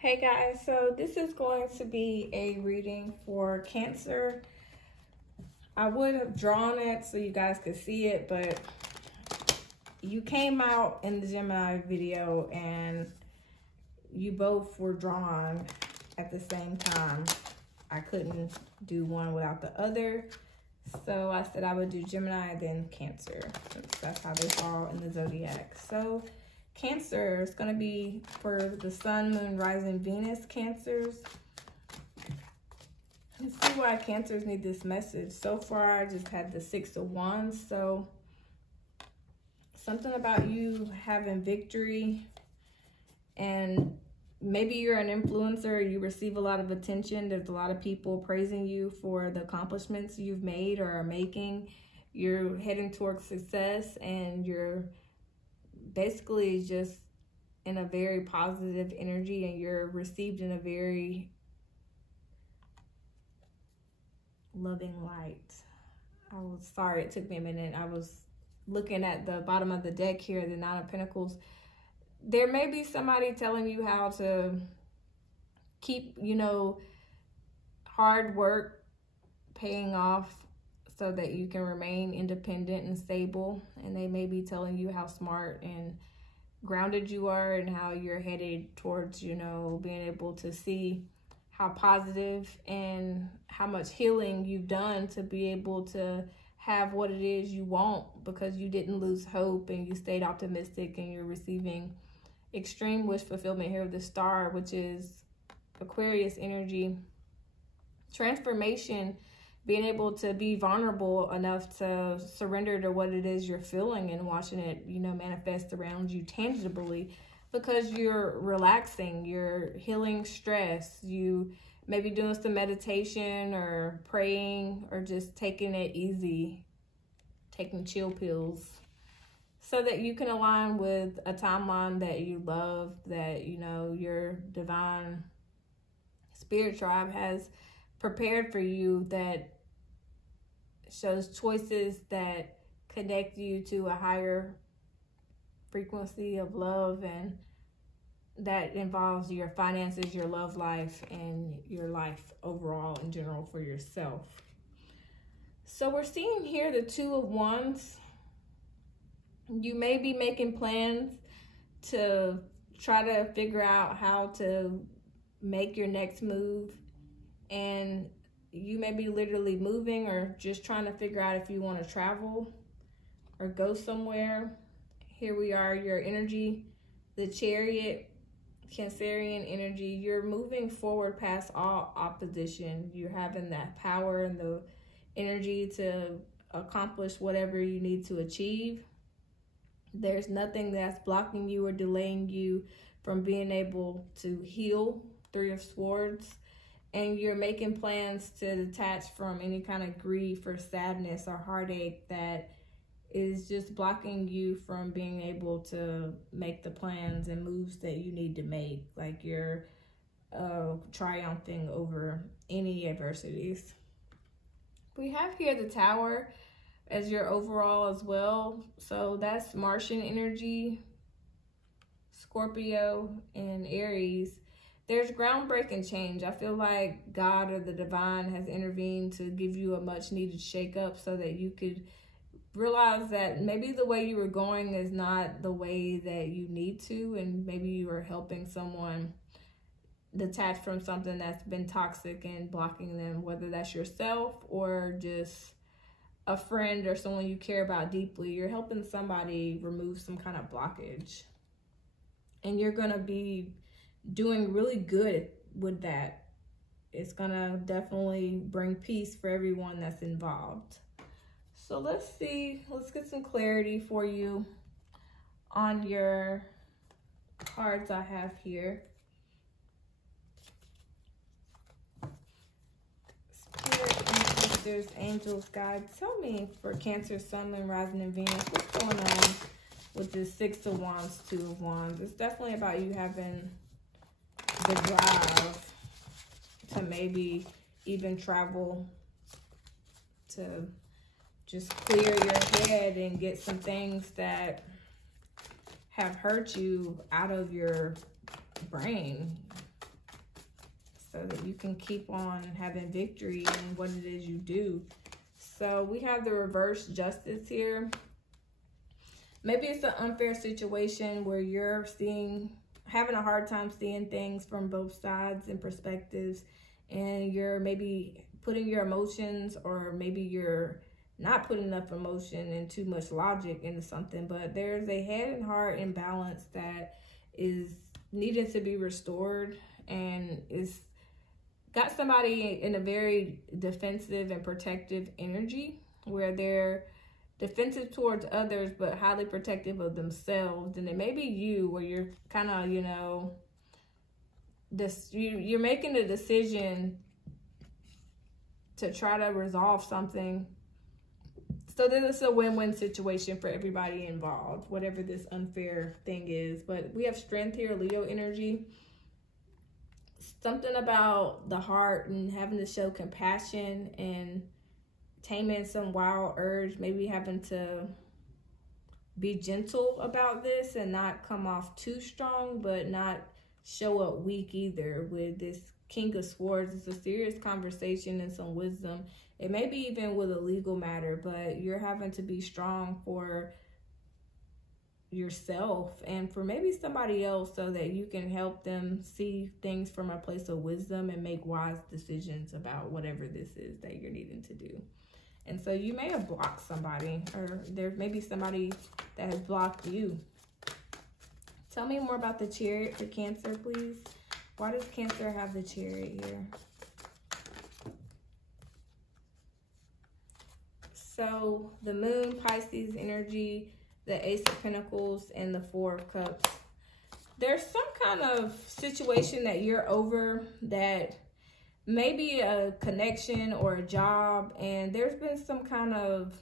Hey guys, so this is going to be a reading for Cancer. I would have drawn it so you guys could see it, but you came out in the Gemini video and you both were drawn at the same time. I couldn't do one without the other, so I said I would do Gemini then Cancer, since that's how they fall in the zodiac. So Cancer is going to be for the Sun, Moon, Rising, Venus Cancers. Let's see why Cancers need this message. So far, I just had the Six of Wands. So something about you having victory, and maybe you're an influencer. You receive a lot of attention. There's a lot of people praising you for the accomplishments you've made or are making. You're heading towards success, and you're basically just in a very positive energy, and you're received in a very loving light. I was sorry, it took me a minute. I was looking at the bottom of the deck here, the Nine of Pentacles. There may be somebody telling you how to keep, hard work paying off so that you can remain independent and stable. And they may be telling you how smart and grounded you are and how you're headed towards, being able to see how positive and how much healing you've done to be able to have what it is you want, because you didn't lose hope and you stayed optimistic, and you're receiving extreme wish fulfillment here with the Star, which is Aquarius energy. Transformation, being able to be vulnerable enough to surrender to what it is you're feeling and watching it, manifest around you tangibly, because you're relaxing, you're healing stress, you may be doing some meditation or praying or just taking it easy, taking chill pills, so that you can align with a timeline that you love, that, your divine spirit tribe has prepared for you, that shows choices that connect you to a higher frequency of love, and that involves your finances, your love life, and your life overall in general for yourself. So we're seeing here the Two of Wands. You may be making plans to try to figure out how to make your next move, and you may be literally moving or just trying to figure out if you want to travel or go somewhere. Here we are, your energy, the Chariot, Cancerian energy. You're moving forward past all opposition. You're having that power and the energy to accomplish whatever you need to achieve. There's nothing that's blocking you or delaying you from being able to heal. Three of Swords. And you're making plans to detach from any kind of grief or sadness or heartache that is just blocking you from being able to make the plans and moves that you need to make. Like you're triumphing over any adversities. We have here the Tower as your overall as well. So that's Martian energy, Scorpio, and Aries. There's groundbreaking change. I feel like God or the divine has intervened to give you a much needed shakeup so that you could realize that maybe the way you were going is not the way that you need to, and maybe you are helping someone detach from something that's been toxic and blocking them, whether that's yourself or just a friend or someone you care about deeply. You're helping somebody remove some kind of blockage, and you're going to be doing really good with that. It's gonna definitely bring peace for everyone that's involved. So let's see, let's get some clarity for you on your cards I have here. Spirit, ancestors, angels, guides, tell me for Cancer, Sun, Moon, Rising, and Venus, what's going on with this Six of Wands, Two of Wands? It's definitely about you having the drive to maybe even travel to just clear your head and get some things that have hurt you out of your brain. so that you can keep on having victory in what it is you do. So we have the reverse justice here. Maybe it's an unfair situation where you're having a hard time seeing things from both sides and perspectives, and you're maybe putting your emotions, or maybe you're not putting enough emotion and too much logic into something, but there's a head and heart imbalance that is needing to be restored, and is got somebody in a very defensive and protective energy where they're defensive towards others but highly protective of themselves. And it may be you, where you're kind of, you know, you're making a decision to try to resolve something so that it's a win-win situation for everybody involved, whatever this unfair thing is. But we have strength here, Leo energy. Something about the heart and having to show compassion and taming some wild urge, maybe having to be gentle about this and not come off too strong, but not show up weak either. With this King of Swords, it's a serious conversation and some wisdom. It may be even with a legal matter, but you're having to be strong for yourself and for maybe somebody else, so that you can help them see things from a place of wisdom and make wise decisions about whatever this is that you're needing to do. And so you may have blocked somebody, or there may be somebody that has blocked you. Tell me more about the Chariot for Cancer, please. Why does Cancer have the Chariot here? So the Moon, Pisces energy, the Ace of Pentacles, and the Four of Cups. There's some kind of situation that you're over, that maybe a connection or a job, and there's been some kind of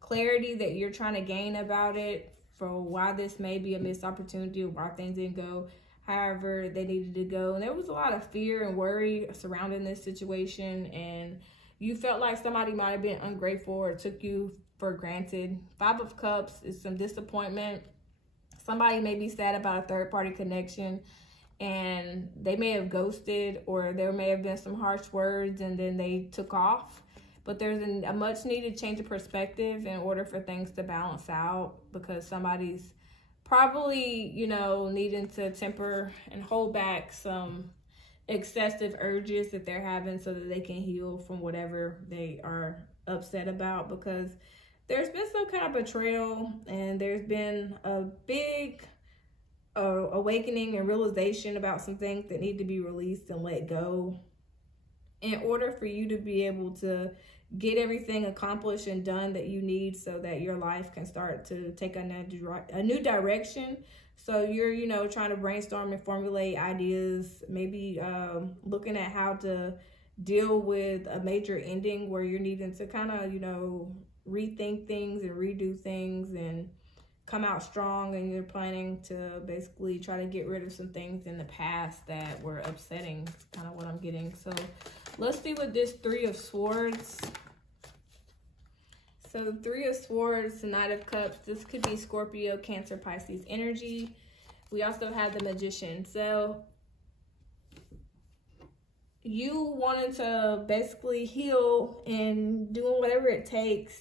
clarity that you're trying to gain about it, for why this may be a missed opportunity, or why things didn't go however they needed to go. And there was a lot of fear and worry surrounding this situation, and you felt like somebody might have been ungrateful or took you for granted. Five of Cups is some disappointment. Somebody may be sad about a third-party connection, and they may have ghosted, or there may have been some harsh words and then they took off. But there's a much needed change of perspective in order for things to balance out, because somebody's probably, you know, needing to temper and hold back some excessive urges that they're having, so that they can heal from whatever they are upset about. Because there's been some kind of betrayal, and there's been a big awakening and realization about some things that need to be released and let go, in order for you to be able to get everything accomplished and done that you need, so that your life can start to take a new direction. So you're, you know, trying to brainstorm and formulate ideas, maybe looking at how to deal with a major ending where you're needing to kind of, you know, rethink things and redo things and come out strong. And you're planning to basically try to get rid of some things in the past that were upsetting. That's kind of what I'm getting. So let's see what this Three of Swords. So the Three of Swords, the Knight of Cups, this could be Scorpio, Cancer, Pisces energy. We also have the Magician. So you wanting to basically heal and doing whatever it takes,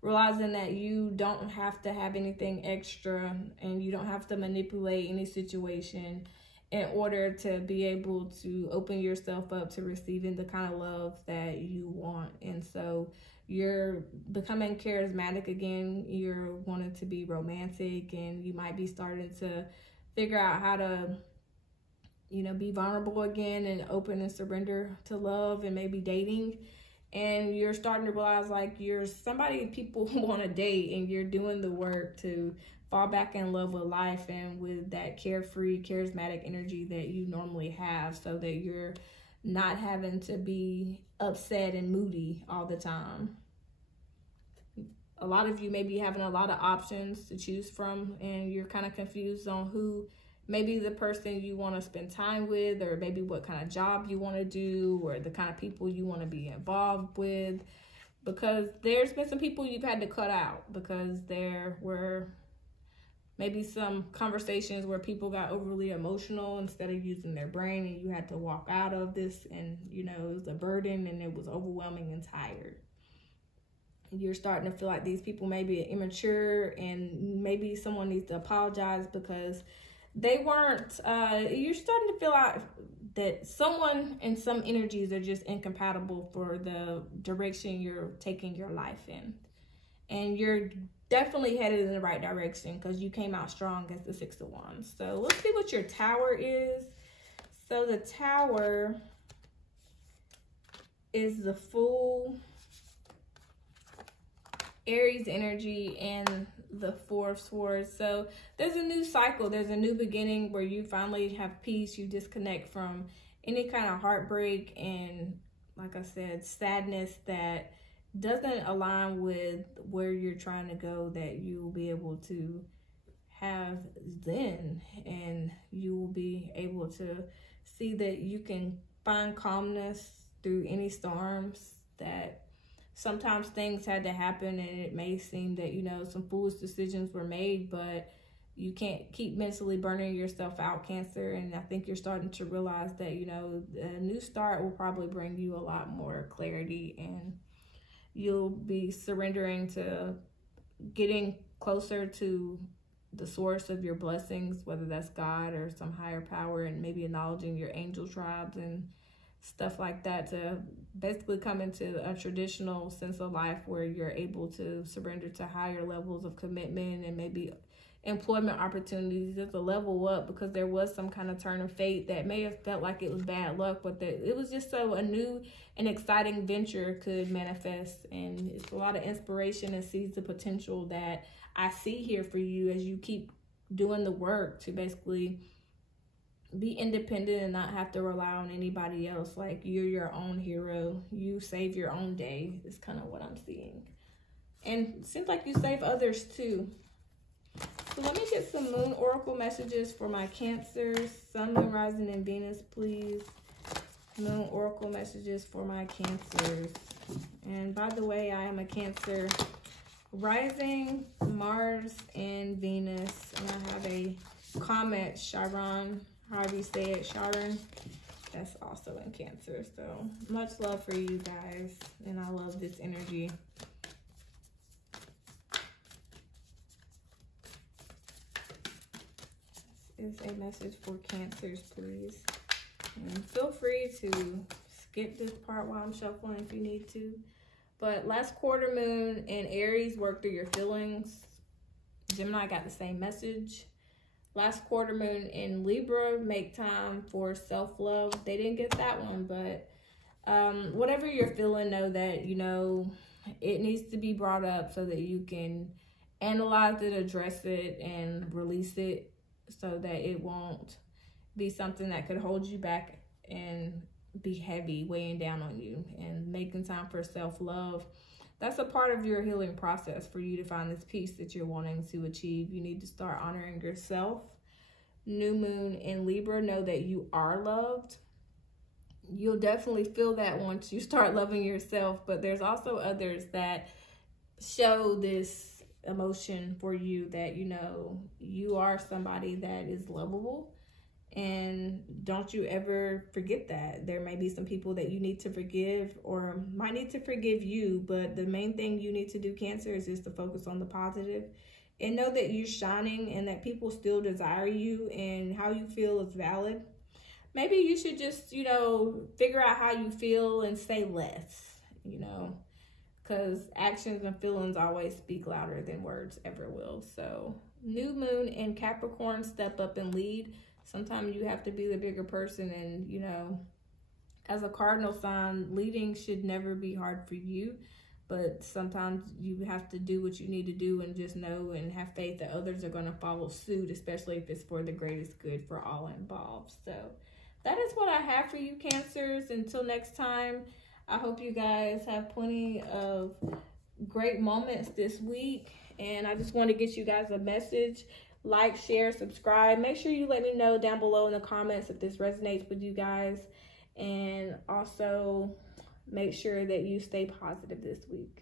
realizing that you don't have to have anything extra and you don't have to manipulate any situation in order to be able to open yourself up to receiving the kind of love that you want. And so you're becoming charismatic again. You're wanting to be romantic, and you might be starting to figure out how to, you know, be vulnerable again and open and surrender to love and maybe dating. And you're starting to realize like you're somebody people want to date, and you're doing the work to fall back in love with life and with that carefree, charismatic energy that you normally have, so that you're not having to be upset and moody all the time. A lot of you may be having a lot of options to choose from, and you're kind of confused on who maybe the person you want to spend time with, or maybe what kind of job you want to do, or the kind of people you want to be involved with. Because there's been some people you've had to cut out because there were maybe some conversations where people got overly emotional instead of using their brain, and you had to walk out of this, and you know, it was a burden and it was overwhelming and tired. You're starting to feel like these people may be immature, and maybe someone needs to apologize because they weren't, you're starting to feel like that someone and some energies are just incompatible for the direction you're taking your life in. And you're definitely headed in the right direction because you came out strong as the Six of Wands. So let's see what your Tower is. So the Tower is the Fool, Aries energy, and the Four of Swords. So there's a new cycle, there's a new beginning where you finally have peace, you disconnect from any kind of heartbreak and, like I said, sadness that doesn't align with where you're trying to go, that you will be able to have Zen, and you will be able to see that you can find calmness through any storms, that sometimes things had to happen and it may seem that, you know, some foolish decisions were made, but you can't keep mentally burning yourself out, Cancer. And I think you're starting to realize that, you know, a new start will probably bring you a lot more clarity, and you'll be surrendering to getting closer to the source of your blessings, whether that's God or some higher power, and maybe acknowledging your angel tribes and stuff like that, to basically come into a traditional sense of life where you're able to surrender to higher levels of commitment and maybe employment opportunities, just a level up, because there was some kind of turn of fate that may have felt like it was bad luck, but that it was just so a new and exciting venture could manifest. And it's a lot of inspiration and sees the potential that I see here for you as you keep doing the work to basically be independent and not have to rely on anybody else. Like, you're your own hero. You save your own day is kind of what I'm seeing. And it seems like you save others too. So let me get some moon oracle messages for my Cancers. Sun, Moon, Rising, and Venus, please. Moon oracle messages for my Cancers. And by the way, I am a Cancer rising, Mars, and Venus. And I have a comment, Sharon, however you say it, Sharon, that's also in Cancer. So much love for you guys, and I love this energy. This is a message for Cancers, please. And feel free to skip this part while I'm shuffling if you need to. But last quarter moon in Aries, work through your feelings. Gemini got the same message. Last quarter moon in Libra, make time for self-love. They didn't get that one, but whatever you're feeling, know that, you know, it needs to be brought up so that you can analyze it, address it, and release it, so that it won't be something that could hold you back and be heavy, weighing down on you. And making time for self-love, that's a part of your healing process for you to find this peace that you're wanting to achieve. You need to start honoring yourself. New moon in Libra, know that you are loved. You'll definitely feel that once you start loving yourself, but there's also others that show this emotion for you, that, you know, you are somebody that is lovable. And don't you ever forget that. There may be some people that you need to forgive or might need to forgive you, but the main thing you need to do, Cancer, is just to focus on the positive and know that you're shining and that people still desire you, and how you feel is valid. Maybe you should just, you know, figure out how you feel and say less, you know, because actions and feelings always speak louder than words ever will. So new moon in Capricorn, step up and lead. Sometimes you have to be the bigger person, and, you know, as a cardinal sign, leading should never be hard for you, but sometimes you have to do what you need to do and just know and have faith that others are going to follow suit, especially if it's for the greatest good for all involved. So that is what I have for you, Cancers. Until next time, I hope you guys have plenty of great moments this week, and I just want to get you guys a message. Like, share, subscribe. Make sure you let me know down below in the comments if this resonates with you guys. And also make sure that you stay positive this week.